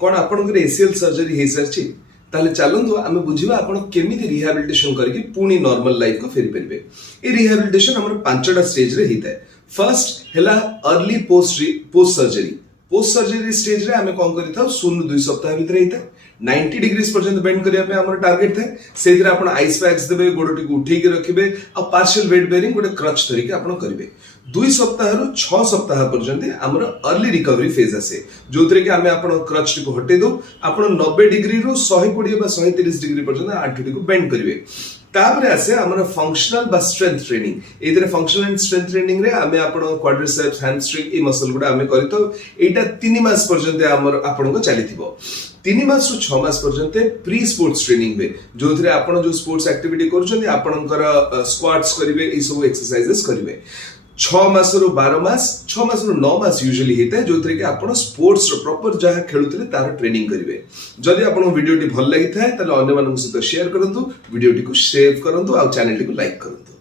कौन आपनकर ACL surgery हे सरछि ताले चलंतु आमे बुझिबा आपण केमिति रिहैबिलिटेशन करके पुनी नॉर्मल लाइफ को फेरी परिबे। ए रिहैबिलिटेशन हमर पांचटा स्टेज रे हिताय। फर्स्ट हेला अर्ली पोस्ट सर्जरी स्टेज रे आमे कोन करिथाउ 0-2 सप्ताह भीतर हिताय 90 डिग्रीज पर्यंत बेंड करिया पे हमर टारगेट थाए। सेतिर आपण आइस पैक्स देबे, गोडटी को उठेकी रखिबे आ पार्शियल वेट बेयरिंग गोटे क्रच तरीके आपण करिवे। 2 सप्ताह रु 6 सप्ताह पर्यंत हमर अर्ली रिकवरी फेज आसे जोतरे कि आमे आपण क्रच को हटे दो आपण 90 डिग्री रु 120 बा 130 डिग्री पर्यंत आंटी को बेंड करिवे। तापरे आसे हमर फंक्शनल बा स्ट्रेंथ ट्रेनिंग। एतरे फंक्शनल एंड स्ट्रेंथ ट्रेनिंग रे आमे आपण क्वाड्रिसेप्स हैमस्ट्रिंग ए मसल गुडा आमे करितो। एटा 3 मास पर्यंत हमर आपण को चलीथिबो। 3 मास रु 6 मास पर्यंत प्री स्पोर्ट्स ट्रेनिंग बे जोथरे आपण जो स्पोर्ट्स एक्टिविटी करूछन्ती आपणकर स्क्वाट्स करिवे ए सब एक्सरसाइजेस करिवे। 6 मास रु 12 मास 6 मास रु 9 मास यूजुअली हेते जोथरे कि आपण स्पोर्ट्स रो प्रॉपर जहा खेलुतले तार ट्रेनिंग करिवे। जदि आपण वीडियोटी भल लागि थाए ताले अन्य मानक सहित शेयर करंतु, वीडियोटी को सेव करंतु आ चैनल टी को लाइक करंतु।